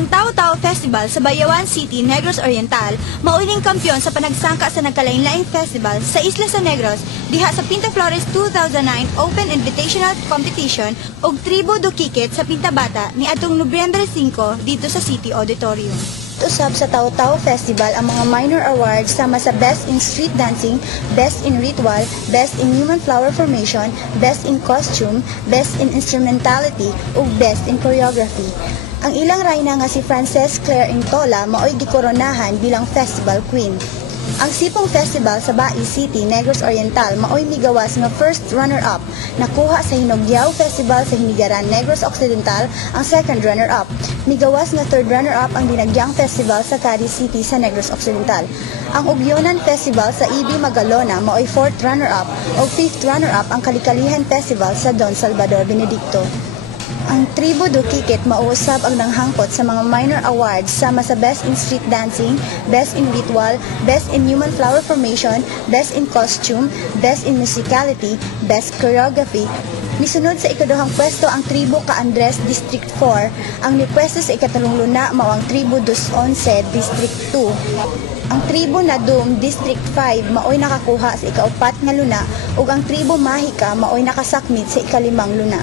Ang Tao-Tao Festival sa Bayawan City, Negros Oriental, mauling kampiyon sa panagsangka sa nagkalain-laing festival sa Isla San Negros, diha sa Pinta Flores 2009 Open Invitational Competition ug Tribo do Kikit sa Pinta Bata ni atong Nobyembre 5 dito sa City Auditorium. Usab sa Tao-Tao Festival ang mga minor awards sama sa Best in Street Dancing, Best in Ritual, Best in Human Flower Formation, Best in Costume, Best in Instrumentality ug Best in Choreography. Ang ilang rayna nga si Frances Claire Intola maoy gikoronahan bilang Festival Queen. Ang Sipong Festival sa Bai City, Negros Oriental maoy migawas nga first runner-up. Nakuha sa Hinugyaw Festival sa Hinigaran, Negros Occidental ang second runner-up. Migawas nga third runner-up ang Dinagyang Festival sa Cadiz City sa Negros Occidental. Ang Ugyonan Festival sa Ibi Magalona maoy fourth runner-up o fifth runner-up ang Kalikalihan Festival sa Don Salvador Benedicto. Ang Tribo do Kikit mauusab ang nanghangkot sa mga minor awards sama sa Best in Street Dancing, Best in Ritual, Best in Human Flower Formation, Best in Costume, Best in Musicality, Best Choreography. Misunod sa ikaduhang pwesto ang Tribo Ka Andres District 4, ang nipwesto sa ikatlong luna mao ang Tribo dos Once District 2. Ang Tribo Nadum District 5 maoy nakakuha sa ikaupat nga luna ug ang Tribo Mahika maoy nakasakmit sa ikalimang luna.